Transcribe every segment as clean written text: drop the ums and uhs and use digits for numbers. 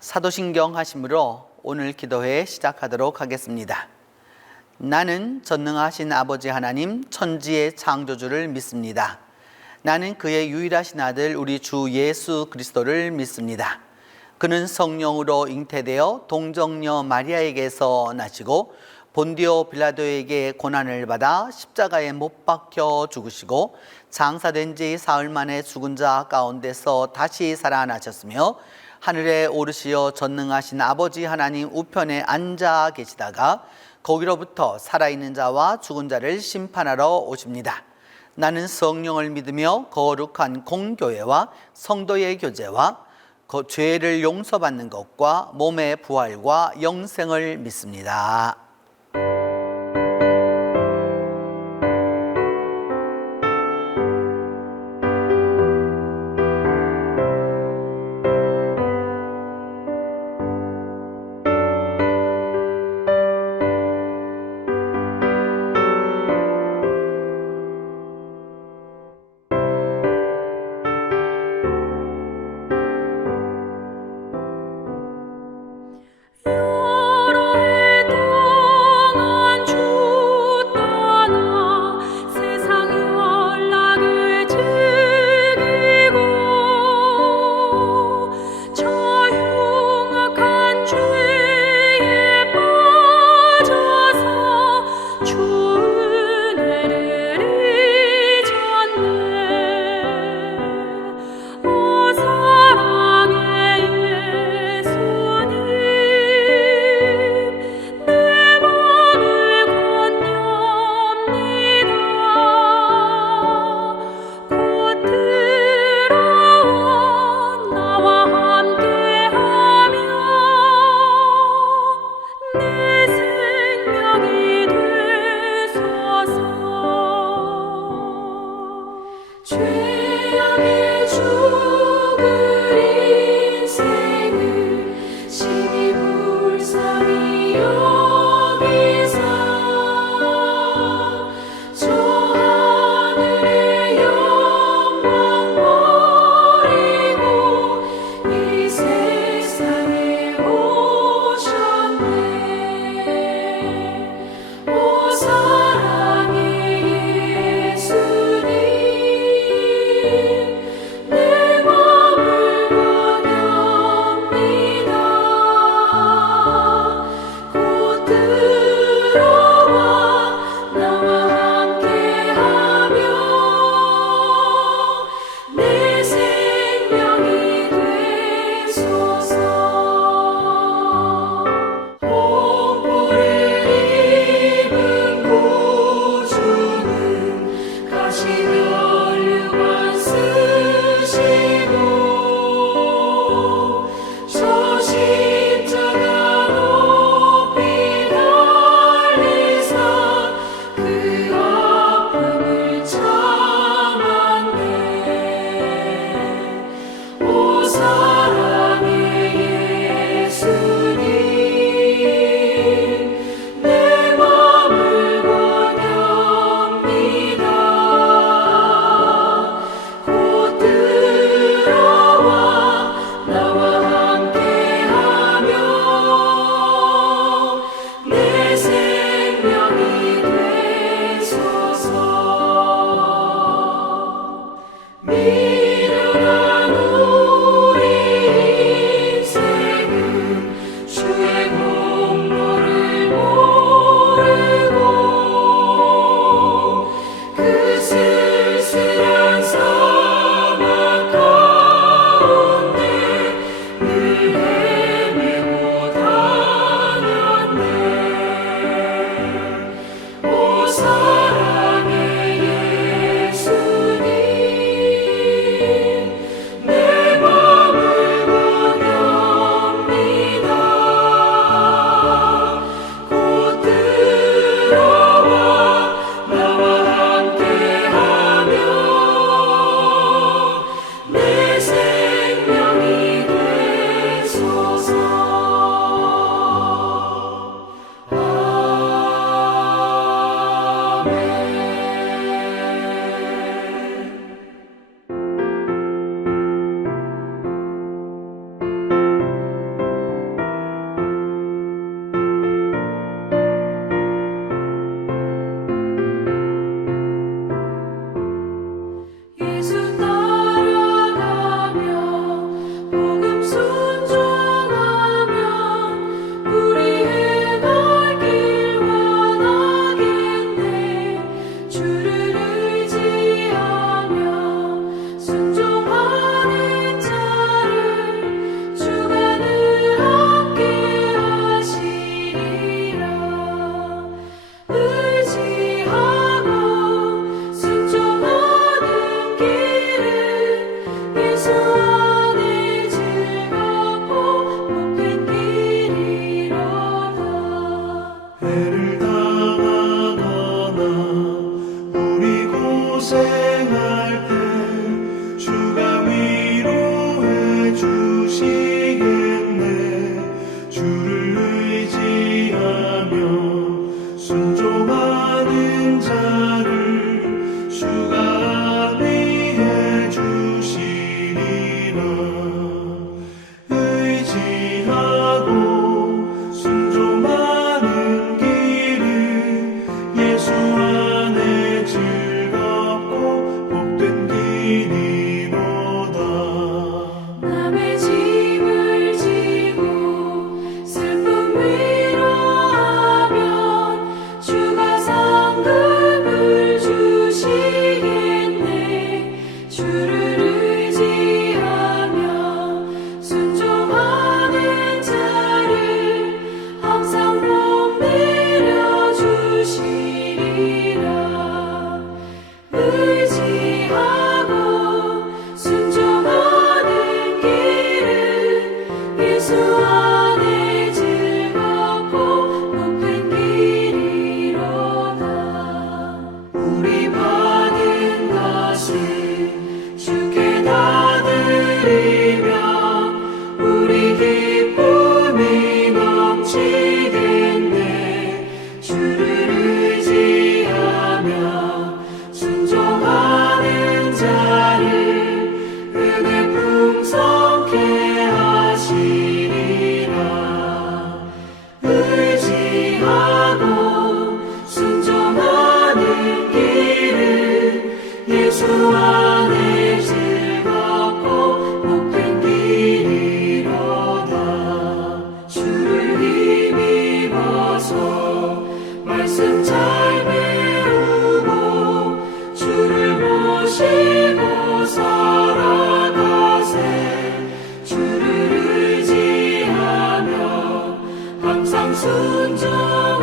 사도신경 하심으로 오늘 기도회 시작하도록 하겠습니다. 나는 전능하신 아버지 하나님 천지의 창조주를 믿습니다. 나는 그의 유일하신 아들 우리 주 예수 그리스도를 믿습니다. 그는 성령으로 잉태되어 동정녀 마리아에게서 나시고 본디오 빌라도에게 고난을 받아 십자가에 못 박혀 죽으시고 장사된 지 사흘 만에 죽은 자 가운데서 다시 살아나셨으며 하늘에 오르시어 전능하신 아버지 하나님 우편에 앉아 계시다가 거기로부터 살아있는 자와 죽은 자를 심판하러 오십니다. 나는 성령을 믿으며 거룩한 공교회와 성도의 교제와 죄를 용서받는 것과 몸의 부활과 영생을 믿습니다. 여러 해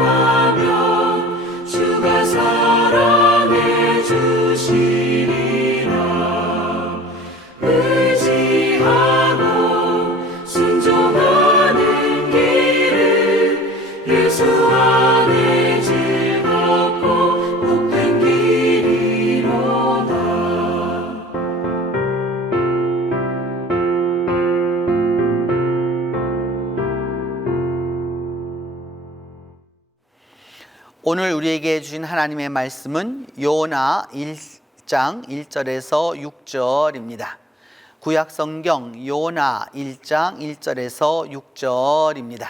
순종하면 주가 사랑해 주시리라. 의지하고 순종하는 길은 예수 안에 즐겁고 복된 길이로다. 오늘 우리에게 주신 하나님의 말씀은 요나 1장 1절에서 6절입니다. 구약성경 요나 1장 1절에서 6절입니다.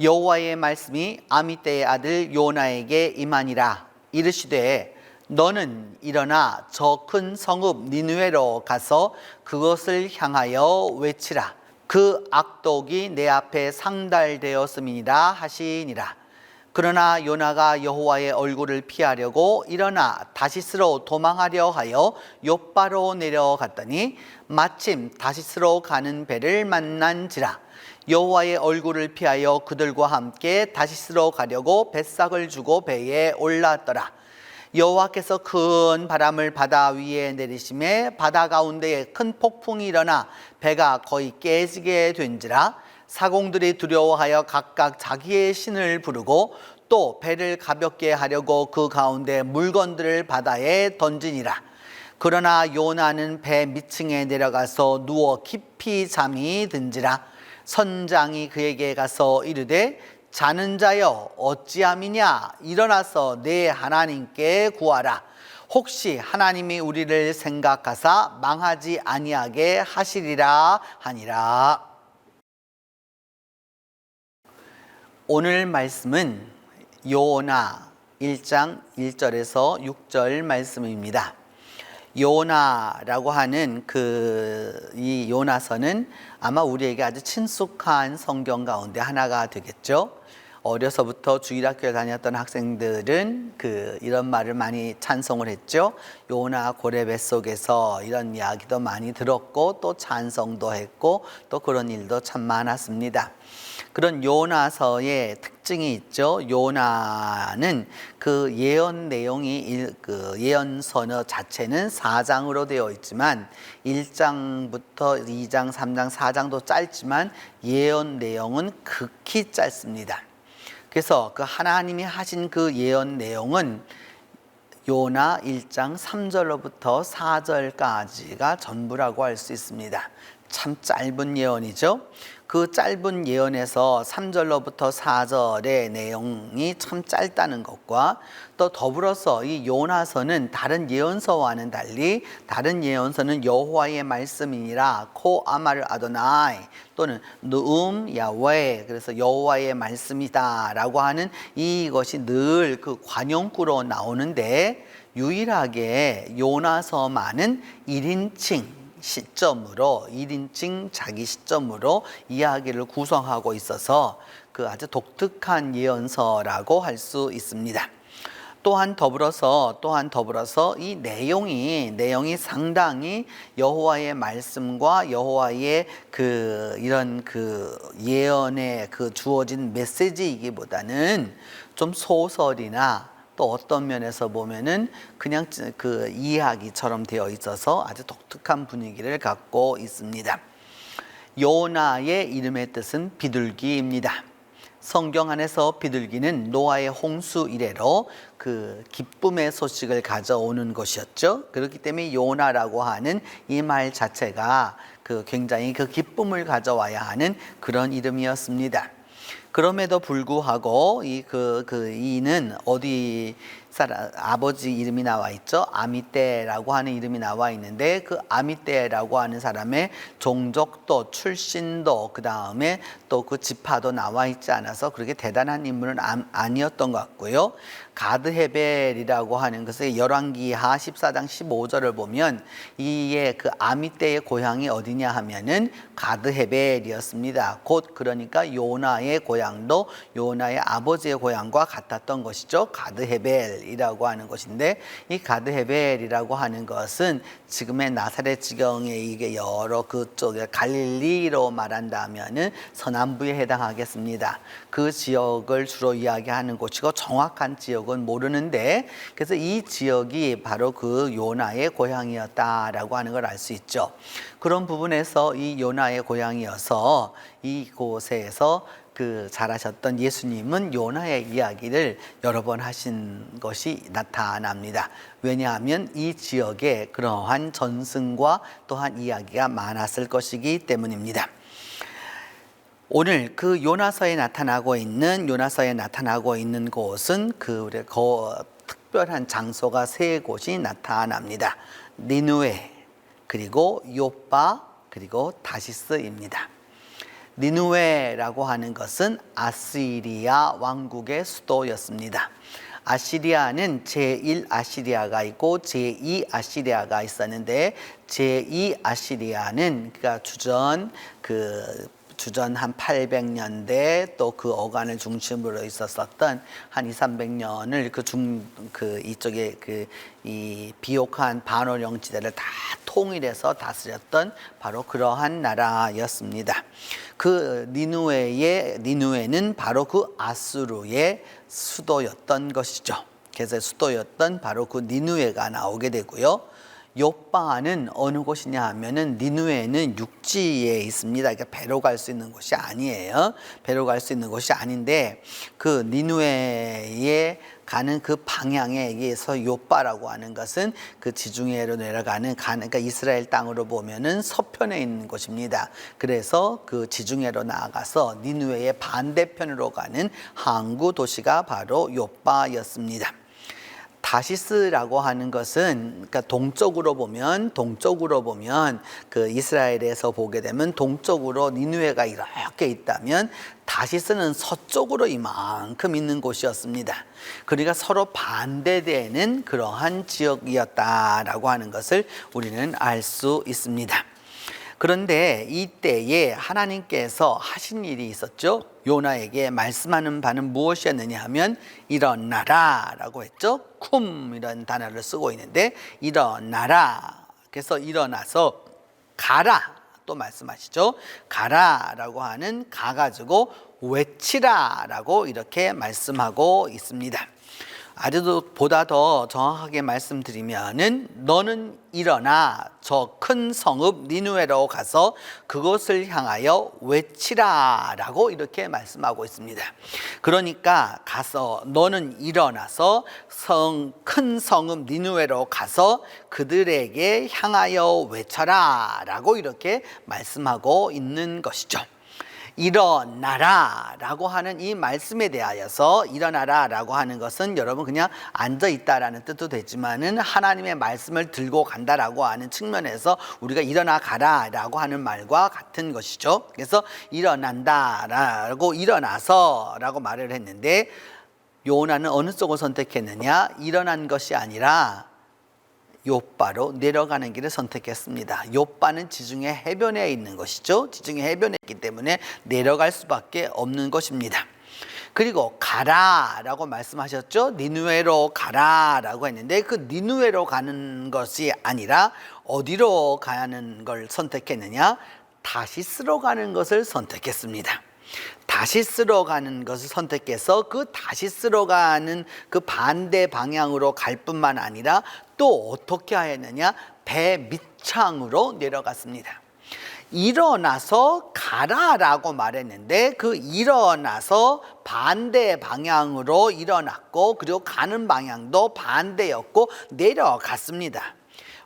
여호와의 말씀이 아미떼의 아들 요나에게 임하니라. 이르시되 너는 일어나 저 큰 성읍 니느웨로 가서 그것을 향하여 외치라. 그 악독이 내 앞에 상달되었음이니라 하시니라. 그러나 요나가 여호와의 얼굴을 피하려고 일어나 다시스로 도망하려 하여 욥바로 내려갔더니 마침 다시스로 가는 배를 만난지라. 여호와의 얼굴을 피하여 그들과 함께 다시스로 가려고 뱃삭을 주고 배에 올랐더라. 여호와께서 큰 바람을 바다 위에 내리심에 바다 가운데에 큰 폭풍이 일어나 배가 거의 깨지게 된지라. 사공들이 두려워하여 각각 자기의 신을 부르고 또 배를 가볍게 하려고 그 가운데 물건들을 바다에 던지니라. 그러나 요나는 배 밑층에 내려가서 누워 깊이 잠이 든지라. 선장이 그에게 가서 이르되 자는 자여 어찌함이냐, 일어나서 내 하나님께 구하라. 혹시 하나님이 우리를 생각하사 망하지 아니하게 하시리라 하니라. 오늘 말씀은 요나 1장 1절에서 6절 말씀입니다. 요나라고 하는 이 요나서는 아마 우리에게 아주 친숙한 성경 가운데 하나가 되겠죠. 어려서부터 주일학교에 다녔던 학생들은 이런 말을 많이 찬송을 했죠. 요나 고래 뱃속에서 이런 이야기도 많이 들었고 또 찬송도 했고 또 그런 일도 참 많았습니다. 그런 요나서의 특징이 있죠. 요나는 그 예언 내용이 예언서 자체는 4장으로 되어 있지만 1장부터 2장, 3장, 4장도 짧지만 예언 내용은 극히 짧습니다. 그래서 그 하나님이 하신 그 예언 내용은 요나 1장 3절로부터 4절까지가 전부라고 할 수 있습니다. 참 짧은 예언이죠. 그 짧은 예언에서 3절로부터 4절의 내용이 참 짧다는 것과 또 더불어서 이 요나서는 다른 예언서와는 달리 다른 예언서는 여호와의 말씀이니라 코 아마르 아도나이 또는 느움 야훼, 그래서 여호와의 말씀이다 라고 하는 이것이 늘 그 관용구로 나오는데 유일하게 요나서만은 1인칭 시점으로 1인칭 자기 시점으로 이야기를 구성하고 있어서 그 아주 독특한 예언서라고 할 수 있습니다. 또한 더불어서 이 내용이 상당히 여호와의 말씀과 여호와의 이런 예언에 주어진 메시지이기보다는 좀 소설이나 또 어떤 면에서 보면은 그냥 이야기처럼 되어 있어서 아주 독특한 분위기를 갖고 있습니다. 요나의 이름의 뜻은 비둘기입니다. 성경 안에서 비둘기는 노아의 홍수 이래로 기쁨의 소식을 가져오는 것이었죠. 그렇기 때문에 요나라고 하는 이 말 자체가 굉장히 기쁨을 가져와야 하는 그런 이름이었습니다. 그럼에도 불구하고 이는 어디 아버지 이름이 나와 있죠. 아미떼라고 하는 이름이 나와 있는데 그 아미떼라고 하는 사람의 종족도 출신도 그 다음에 또 그 지파도 나와 있지 않아서 그렇게 대단한 인물은 아니었던 것 같고요. 가드헤벨이라고 하는 것의 열왕기하 14장 15절을 보면 이의 아미떼의 고향이 어디냐 하면은 가드헤벨이었습니다. 곧 그러니까 요나의 고향도 요나의 아버지의 고향과 같았던 것이죠. 가드헤벨 헤벨이라고 하는 곳인데, 이 가드 헤벨이라고 하는 것은 지금의 나사렛 지경에 이게 여러 그쪽에 갈릴리로 말한다면은 서남부에 해당하겠습니다. 그 지역을 주로 이야기하는 곳이고 정확한 지역은 모르는데, 그래서 이 지역이 바로 그 요나의 고향이었다라고 하는 걸 알 수 있죠. 그런 부분에서 이 요나의 고향이어서 이곳에서 그 잘하셨던 예수님은 요나의 이야기를 여러 번 하신 것이 나타납니다. 왜냐하면 이 지역에 그러한 전승과 또한 이야기가 많았을 것이기 때문입니다. 오늘 그 요나서에 나타나고 있는 곳은 그 특별한 장소가 세 곳이 나타납니다. 니느웨, 그리고 요빠, 그리고 다시스입니다. 니느웨라고 하는 것은 아시리아 왕국의 수도였습니다. 아시리아는 제1아시리아가 있고 제2아시리아가 있었는데, 제2아시리아는 그러니까 주전 한 800년대 또 그 어간을 중심으로 있었던 한 200~300년을 이쪽에 이 비옥한 반월영 지대를 다 통일해서 다스렸던 바로 그러한 나라였습니다. 그 니느웨는 바로 그 아수르의 수도였던 것이죠. 그래서 수도였던 바로 그 니느웨가 나오게 되고요. 요빠는 어느 곳이냐 하면은 니느웨는 육지에 있습니다. 그러니까 배로 갈 수 있는 곳이 아니에요. 배로 갈 수 있는 곳이 아닌데, 그 니느웨에 가는 그 방향에 의해서 요빠라고 하는 것은 그 지중해로 내려가는 그러니까 이스라엘 땅으로 보면은 서편에 있는 곳입니다. 그래서 그 지중해로 나아가서 니느웨의 반대편으로 가는 항구 도시가 바로 요빠였습니다. 다시스라고 하는 것은 그러니까 동쪽으로 보면 그 이스라엘에서 보게 되면 동쪽으로 니느웨가 이렇게 있다면, 다시스는 서쪽으로 이만큼 있는 곳이었습니다. 그러니까 서로 반대되는 그러한 지역이었다라고 하는 것을 우리는 알 수 있습니다. 그런데 이때에 하나님께서 하신 일이 있었죠. 요나에게 말씀하는 바는 무엇이었느냐 하면 일어나라 라고 했죠. 쿰 이런 단어를 쓰고 있는데, 일어나라, 그래서 일어나서 가라 또 말씀하시죠. 가라 라고 하는 가가지고 외치라 라고 이렇게 말씀하고 있습니다. 아주 보다 더 정확하게 말씀드리면은, 너는 일어나 저 큰 성읍 니느웨로 가서 그것을 향하여 외치라 라고 이렇게 말씀하고 있습니다. 그러니까 가서 너는 일어나서 큰 성읍 니느웨로 가서 그들에게 향하여 외쳐라 라고 이렇게 말씀하고 있는 것이죠. 일어나라 라고 하는 이 말씀에 대하여서, 일어나라 라고 하는 것은 여러분 그냥 앉아있다라는 뜻도 되지만은 하나님의 말씀을 들고 간다라고 하는 측면에서 우리가 일어나 가라 라고 하는 말과 같은 것이죠. 그래서 일어난다 라고, 일어나서 라고 말을 했는데, 요나는 어느 쪽을 선택했느냐? 일어난 것이 아니라 요빠로 내려가는 길을 선택했습니다. 요빠는 지중해 해변에 있는 것이죠. 지중해 해변에 있기 때문에 내려갈 수밖에 없는 것입니다. 그리고 가라 라고 말씀하셨죠. 니느웨로 가라 라고 했는데, 그 니느웨로 가는 것이 아니라 어디로 가는 걸 선택했느냐? 다시스로 가는 것을 선택했습니다. 다시스로 가는 것을 선택해서 그 다시스로 가는 그 반대 방향으로 갈 뿐만 아니라 또 어떻게 하였느냐? 배 밑창으로 내려갔습니다. 일어나서 가라라고 말했는데, 그 일어나서 반대 방향으로 일어났고, 그리고 가는 방향도 반대였고 내려갔습니다.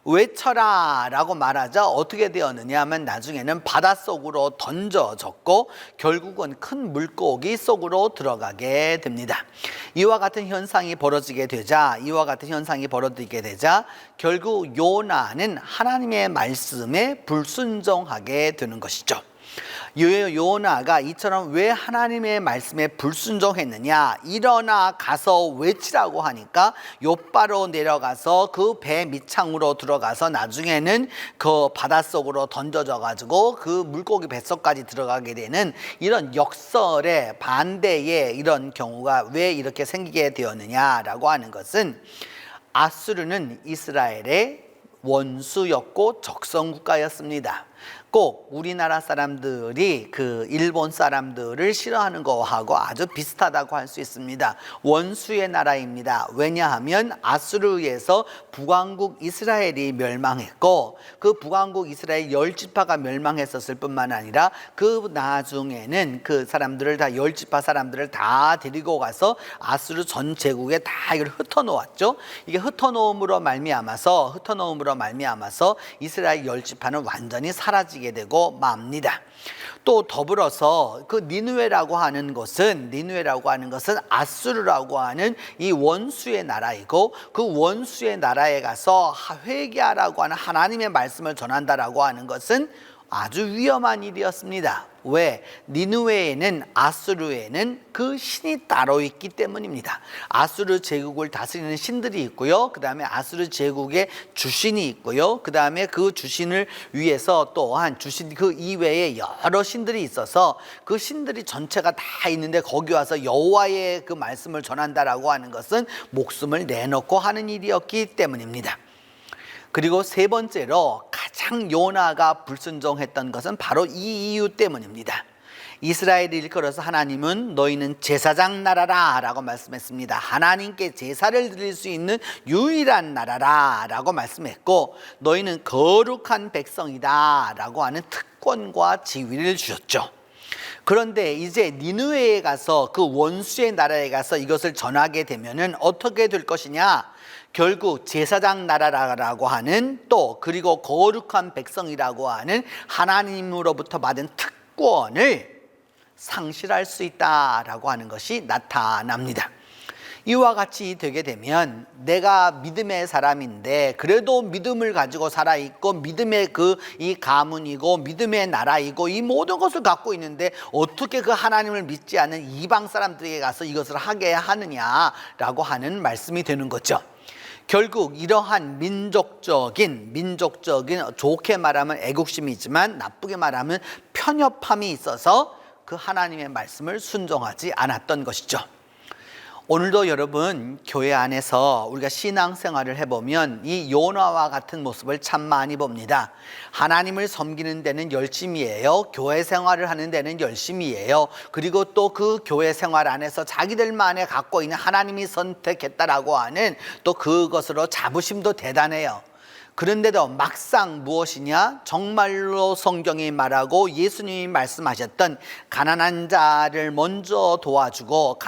외쳐라 라고 말하자 어떻게 되었느냐 하면, 나중에는 바닷속으로 던져졌고 결국은 큰 물고기 속으로 들어가게 됩니다. 이와 같은 현상이 벌어지게 되자 결국 요나는 하나님의 말씀에 불순종하게 되는 것이죠. 요나가 이처럼 왜 하나님의 말씀에 불순종했느냐? 일어나 가서 외치라고 하니까 욥바로 내려가서 그 배 밑창으로 들어가서 나중에는 그 바닷속으로 던져져 가지고 그 물고기 뱃속까지 들어가게 되는 이런 역설의 반대의 이런 경우가 왜 이렇게 생기게 되었느냐라고 하는 것은, 아수르는 이스라엘의 원수였고 적성국가였습니다. 꼭 우리나라 사람들이 그 일본 사람들을 싫어하는 거하고 아주 비슷하다고 할 수 있습니다. 원수의 나라입니다. 왜냐하면 아수르에서 북왕국 이스라엘이 멸망했고, 그 북왕국 이스라엘 10지파가 멸망했었을 뿐만 아니라 그 나중에는 그 사람들을 다 10지파 사람들을 다 데리고 가서 아수르 전 제국에 다 이걸 흩어놓았죠. 이게 흩어놓음으로 말미암아서 이스라엘 10지파는 완전히 사라지게 되고 맙니다. 또 더불어서 그 니느웨라고 하는 것은 아수르라고 하는 이 원수의 나라이고, 그 원수의 나라에 가서 회개하라고 하는 하나님의 말씀을 전한다라고 하는 것은 아주 위험한 일이었습니다. 왜? 니느웨에는, 아수르에는 그 신이 따로 있기 때문입니다. 아수르 제국을 다스리는 신들이 있고요. 그 다음에 아수르 제국의 주신이 있고요. 그 다음에 그 주신을 위해서 또한 주신 그 이외에 여러 신들이 있어서 그 신들이 전체가 다 있는데 거기 와서 여호와의 그 말씀을 전한다라고 하는 것은 목숨을 내놓고 하는 일이었기 때문입니다. 그리고 세 번째로 가장 요나가 불순종했던 것은 바로 이 이유 때문입니다. 이스라엘을 일컬어서 하나님은 너희는 제사장 나라라 라고 말씀했습니다. 하나님께 제사를 드릴 수 있는 유일한 나라라 라고 말씀했고, 너희는 거룩한 백성이다 라고 하는 특권과 지위를 주셨죠. 그런데 이제 니느웨에 가서, 그 원수의 나라에 가서 이것을 전하게 되면은 어떻게 될 것이냐? 결국 제사장 나라라고 하는, 또 그리고 거룩한 백성이라고 하는 하나님으로부터 받은 특권을 상실할 수 있다라고 하는 것이 나타납니다. 이와 같이 되게 되면 내가 믿음의 사람인데 그래도 믿음을 가지고 살아있고 믿음의 이 가문이고 믿음의 나라이고 이 모든 것을 갖고 있는데 어떻게 그 하나님을 믿지 않는 이방 사람들에게 가서 이것을 하게 하느냐라고 하는 말씀이 되는 거죠. 결국 이러한 민족적인 좋게 말하면 애국심이지만 나쁘게 말하면 편협함이 있어서 그 하나님의 말씀을 순종하지 않았던 것이죠. 오늘도 여러분 교회 안에서 우리가 신앙생활을 해보면 이 요나와 같은 모습을 참 많이 봅니다. 하나님을 섬기는 데는 열심이에요. 교회 생활을 하는 데는 열심이에요. 그리고 또 그 교회 생활 안에서 자기들만에 갖고 있는 하나님이 선택했다라고 하는 또 그것으로 자부심도 대단해요. 그런데도 막상 무엇이냐? 정말로 성경이 말하고 예수님이 말씀하셨던 가난한 자를 먼저 도와주고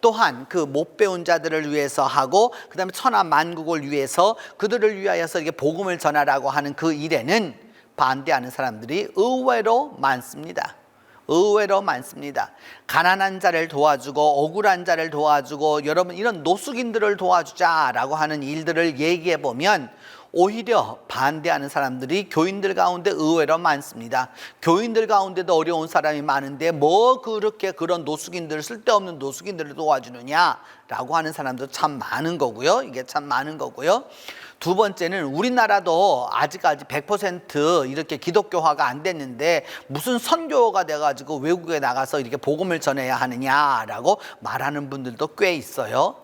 또한 그 못 배운 자들을 위해서 하고 그 다음에 천하 만국을 위해서 그들을 위하여서 이게 복음을 전하라고 하는 그 일에는 반대하는 사람들이 의외로 많습니다. 가난한 자를 도와주고 억울한 자를 도와주고 여러분 이런 노숙인들을 도와주자라고 하는 일들을 얘기해 보면 오히려 반대하는 사람들이 교인들 가운데 의외로 많습니다. 교인들 가운데도 어려운 사람이 많은데 뭐 그렇게 그런 노숙인들, 쓸데없는 노숙인들을 도와주느냐라고 하는 사람도 참 많은 거고요. 이게 참 많은 거고요. 두 번째는 우리나라도 아직까지 100% 이렇게 기독교화가 안 됐는데 무슨 선교가 돼가지고 외국에 나가서 이렇게 복음을 전해야 하느냐라고 말하는 분들도 꽤 있어요.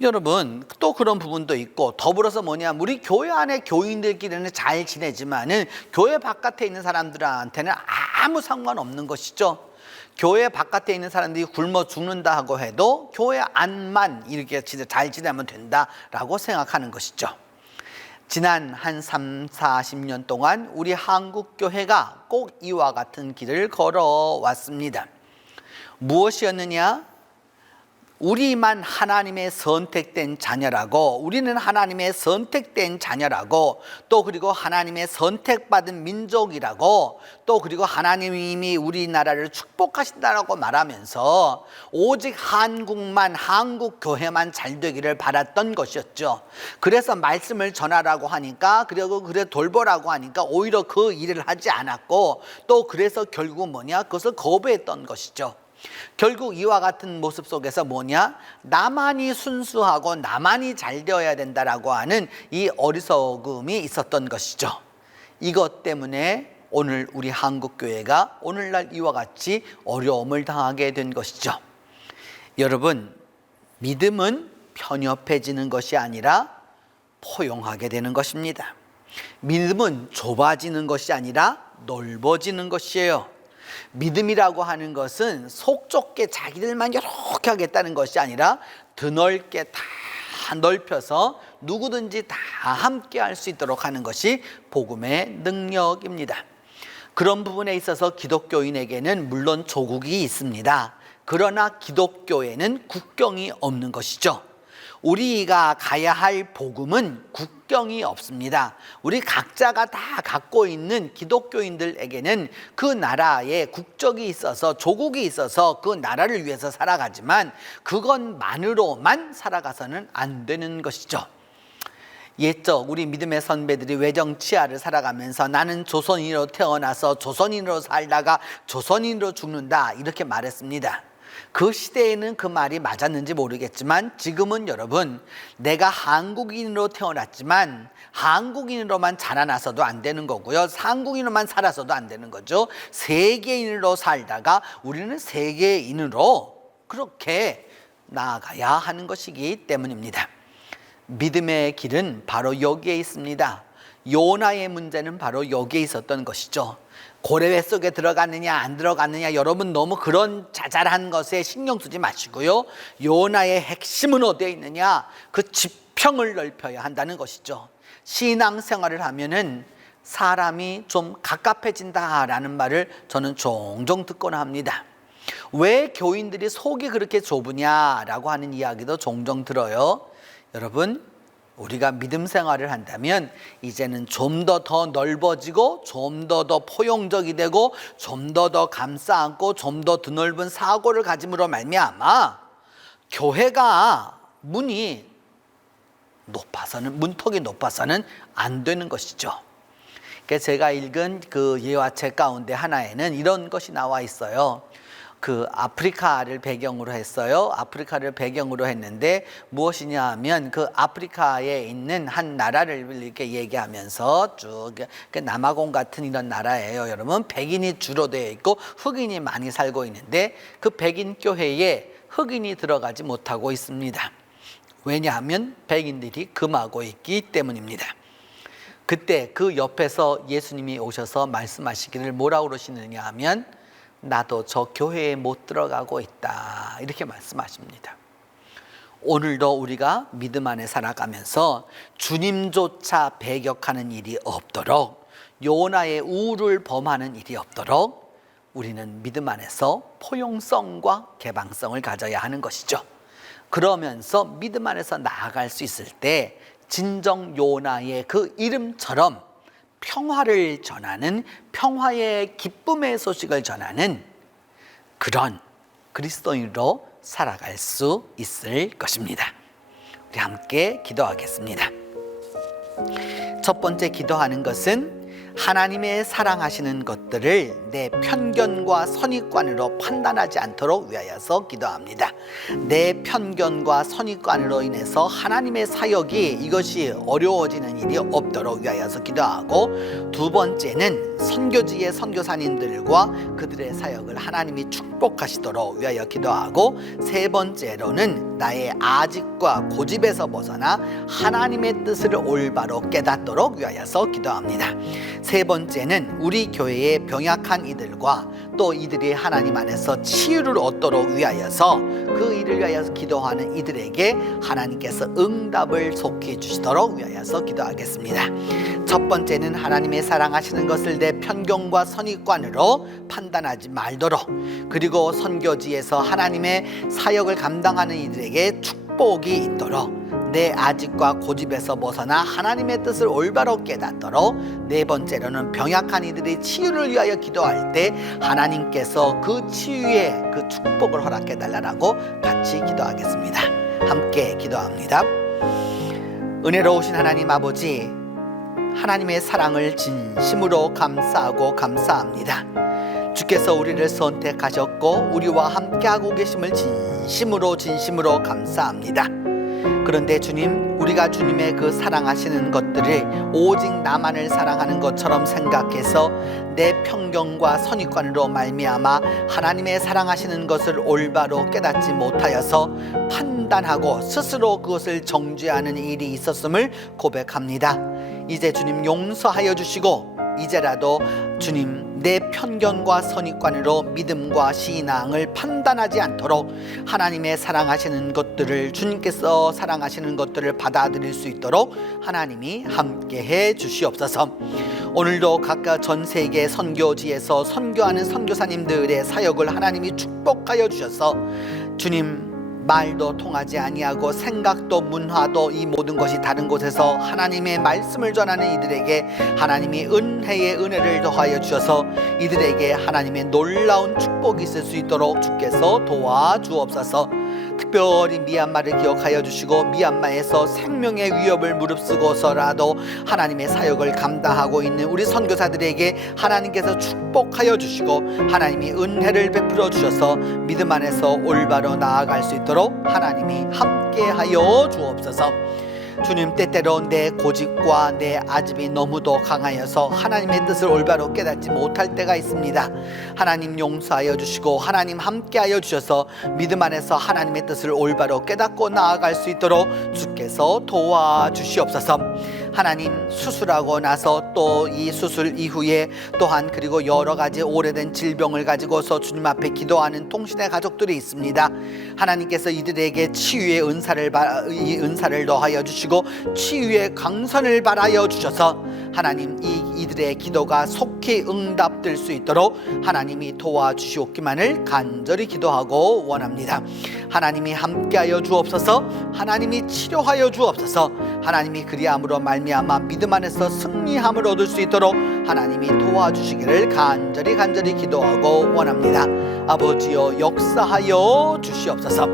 여러분 또 그런 부분도 있고, 더불어서 뭐냐, 우리 교회 안에 교인들끼리는 잘 지내지만은 교회 바깥에 있는 사람들한테는 아무 상관없는 것이죠. 교회 바깥에 있는 사람들이 굶어 죽는다고 해도 교회 안만 이렇게 잘 지내면 된다라고 생각하는 것이죠. 지난 한 30-40년 동안 우리 한국교회가 꼭 이와 같은 길을 걸어왔습니다. 무엇이었느냐? 우리만 하나님의 선택된 자녀라고, 우리는 하나님의 선택된 자녀라고, 또 그리고 하나님의 선택받은 민족이라고, 또 그리고 하나님이 우리나라를 축복하신다라고 말하면서 오직 한국만, 한국 교회만 잘 되기를 바랐던 것이었죠. 그래서 말씀을 전하라고 하니까, 그리고 그래 돌보라고 하니까 오히려 그 일을 하지 않았고, 또 그래서 결국 뭐냐, 그것을 거부했던 것이죠. 결국 이와 같은 모습 속에서 뭐냐, 나만이 순수하고 나만이 잘 되어야 된다라고 하는 이 어리석음이 있었던 것이죠. 이것 때문에 오늘 우리 한국교회가 오늘날 이와 같이 어려움을 당하게 된 것이죠. 여러분, 믿음은 편협해지는 것이 아니라 포용하게 되는 것입니다. 믿음은 좁아지는 것이 아니라 넓어지는 것이에요. 믿음이라고 하는 것은 속 좁게 자기들만 이렇게 하겠다는 것이 아니라 드넓게 다 넓혀서 누구든지 다 함께 할 수 있도록 하는 것이 복음의 능력입니다. 그런 부분에 있어서 기독교인에게는 물론 조국이 있습니다. 그러나 기독교에는 국경이 없는 것이죠. 우리가 가야 할 복음은 국경이 없습니다. 우리 각자가 다 갖고 있는 기독교인들에게는 그 나라에 국적이 있어서, 조국이 있어서 그 나라를 위해서 살아가지만 그것만으로만 살아가서는 안 되는 것이죠. 옛적 우리 믿음의 선배들이 외정치하를 살아가면서 나는 조선인으로 태어나서 조선인으로 살다가 조선인으로 죽는다, 이렇게 말했습니다. 그 시대에는 그 말이 맞았는지 모르겠지만 지금은 여러분, 내가 한국인으로 태어났지만 한국인으로만 자라나서도 안 되는 거고요, 한국인으로만 살아서도 안 되는 거죠. 세계인으로 살다가 우리는 세계인으로 그렇게 나아가야 하는 것이기 때문입니다. 믿음의 길은 바로 여기에 있습니다. 요나의 문제는 바로 여기에 있었던 것이죠. 고래회 속에 들어갔느냐 안 들어갔느냐, 여러분 너무 그런 자잘한 것에 신경 쓰지 마시고요, 요나의 핵심은 어디에 있느냐, 그 지평을 넓혀야 한다는 것이죠. 신앙생활을 하면은 사람이 좀 갑갑해진다라는 말을 저는 종종 듣곤 합니다. 왜 교인들이 속이 그렇게 좁으냐라고 하는 이야기도 종종 들어요. 여러분, 우리가 믿음 생활을 한다면 이제는 좀 더 넓어지고 좀 더 포용적이 되고 좀 더 감싸 안고 좀 더 드넓은 사고를 가짐으로 말미암아 교회가 문턱이 높아서는 안 되는 것이죠. 그러니까 제가 읽은 그 예화책 가운데 하나에는 이런 것이 나와 있어요. 그 아프리카를 배경으로 했어요. 아프리카를 배경으로 했는데 무엇이냐 하면 그 아프리카에 있는 한 나라를 이렇게 얘기하면서 쭉 남아공 같은 이런 나라예요. 여러분, 백인이 주로 되어 있고 흑인이 많이 살고 있는데 그 백인 교회에 흑인이 들어가지 못하고 있습니다. 왜냐하면 백인들이 금하고 있기 때문입니다. 그때 그 옆에서 예수님이 오셔서 말씀하시기를 뭐라고 그러시느냐 하면, 나도 저 교회에 못 들어가고 있다, 이렇게 말씀하십니다. 오늘도 우리가 믿음 안에 살아가면서 주님조차 배격하는 일이 없도록, 요나의 우를 범하는 일이 없도록 우리는 믿음 안에서 포용성과 개방성을 가져야 하는 것이죠. 그러면서 믿음 안에서 나아갈 수 있을 때 진정 요나의 그 이름처럼 평화를 전하는, 평화의 기쁨의 소식을 전하는 그런 그리스도인으로 살아갈 수 있을 것입니다. 우리 함께 기도하겠습니다. 첫 번째 기도하는 것은 하나님의 사랑하시는 것들을 내 편견과 선입관으로 판단하지 않도록 위하여서 기도합니다. 내 편견과 선입관으로 인해서 하나님의 사역이 이것이 어려워지는 일이 없도록 위하여서 기도하고, 두 번째는 선교지의 선교사님들과 그들의 사역을 하나님이 축복하시도록 위하여 기도하고, 세 번째로는 나의 아집과 고집에서 벗어나 하나님의 뜻을 올바로 깨닫도록 위하여서 기도합니다. 세 번째는 우리 교회의 병약한 이들과 또 이들이 하나님 안에서 치유를 얻도록 위하여서 그 일을 위하여서 기도하는 이들에게 하나님께서 응답을 속히 주시도록 위하여서 기도하겠습니다. 첫 번째는 하나님의 사랑하시는 것을 내 편견과 선입관으로 판단하지 말도록, 그리고 선교지에서 하나님의 사역을 감당하는 이들에게 축복이 있도록, 내 아집과 고집에서 벗어나 하나님의 뜻을 올바로 깨닫도록, 네 번째로는 병약한 이들이 치유를 위하여 기도할 때 하나님께서 그 치유의 그 축복을 허락해 달라고 같이 기도하겠습니다. 함께 기도합니다. 은혜로우신 하나님 아버지, 하나님의 사랑을 진심으로 감사하고 감사합니다. 주께서 우리를 선택하셨고 우리와 함께하고 계심을 진심으로 감사합니다. 그런데 주님, 우리가 주님의 그 사랑하시는 것들을 오직 나만을 사랑하는 것처럼 생각해서 내 편견과 선입관으로 말미암아 하나님의 사랑하시는 것을 올바로 깨닫지 못하여서 판단하고 스스로 그것을 정죄하는 일이 있었음을 고백합니다. 이제 주님 용서하여 주시고, 이제라도 주님 내 편견과 선입관으로 믿음과 신앙을 판단하지 않도록 하나님의 사랑하시는 것들을, 주님께서 사랑하시는 것들을 받아들일 수 있도록 하나님이 함께해 주시옵소서. 오늘도 각각 전 세계 선교지에서 선교하는 선교사님들의 사역을 하나님이 축복하여 주셔서 주님, 말도 통하지 아니하고 생각도 문화도 이 모든 것이 다른 곳에서 하나님의 말씀을 전하는 이들에게 하나님이 은혜의 은혜를 더하여 주셔서 이들에게 하나님의 놀라운 축복이 있을 수 있도록 주께서 도와주옵소서. 특별히 미얀마를 기억하여 주시고, 미얀마에서 생명의 위협을 무릅쓰고서라도 하나님의 사역을 감당하고 있는 우리 선교사들에게 하나님께서 축복하여 주시고 하나님이 은혜를 베풀어 주셔서 믿음 안에서 올바로 나아갈 수 있도록 하나님이 함께하여 주옵소서. 주님, 때때로 내 고집과 내 아집이 너무도 강하여서 하나님의 뜻을 올바로 깨닫지 못할 때가 있습니다. 하나님 용서하여 주시고 하나님 함께하여 주셔서 믿음 안에서 하나님의 뜻을 올바로 깨닫고 나아갈 수 있도록 주께서 도와주시옵소서. 하나님, 수술하고 나서 또 이 수술 이후에 또한 그리고 여러 가지 오래된 질병을 가지고서 주님 앞에 기도하는 통신의 가족들이 있습니다. 하나님께서 이들에게 치유의 은사를 더하여 주시고 치유의 강선을 바라여 주셔서 하나님 이들의 기도가 속히 응답될 수 있도록 하나님이 도와주시옵기만을 간절히 기도하고 원합니다. 하나님이 함께하여 주옵소서. 하나님이 치료하여 주옵소서. 하나님이 그리함으로 말미암아 믿음 안에서 승리함을 얻을 수 있도록 하나님이 도와주시기를 간절히 기도하고 원합니다. 아버지여, 역사하여 주시옵소서.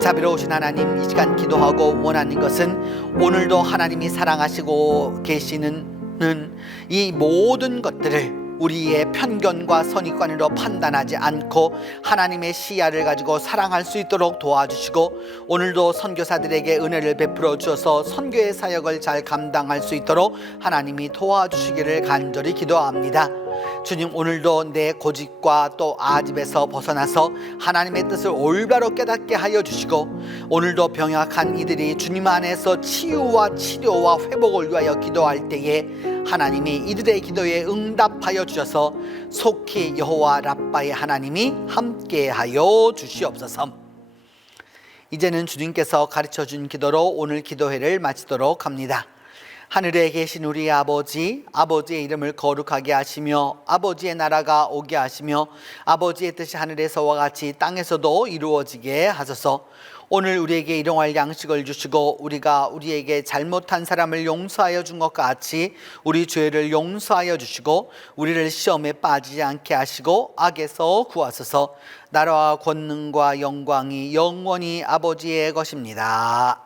자비로우신 하나님, 이 시간 기도하고 원하는 것은 오늘도 하나님이 사랑하시고 계시는 이 모든 것들을 우리의 편견과 선입관으로 판단하지 않고 하나님의 시야를 가지고 사랑할 수 있도록 도와주시고, 오늘도 선교사들에게 은혜를 베풀어 주셔서 선교의 사역을 잘 감당할 수 있도록 하나님이 도와주시기를 간절히 기도합니다. 주님, 오늘도 내 고집과 또 아집에서 벗어나서 하나님의 뜻을 올바로 깨닫게 하여 주시고, 오늘도 병약한 이들이 주님 안에서 치유와 치료와 회복을 위하여 기도할 때에 하나님이 이들의 기도에 응답하여 주셔서 속히 여호와 라빠의 하나님이 함께하여 주시옵소서. 이제는 주님께서 가르쳐 준 기도로 오늘 기도회를 마치도록 합니다. 하늘에 계신 우리 아버지, 아버지의 이름을 거룩하게 하시며 아버지의 나라가 오게 하시며 아버지의 뜻이 하늘에서와 같이 땅에서도 이루어지게 하소서. 오늘 우리에게 일용할 양식을 주시고 우리가 우리에게 잘못한 사람을 용서하여 준 것 같이 우리 죄를 용서하여 주시고 우리를 시험에 빠지지 않게 하시고 악에서 구하소서. 나라와 권능과 영광이 영원히 아버지의 것입니다.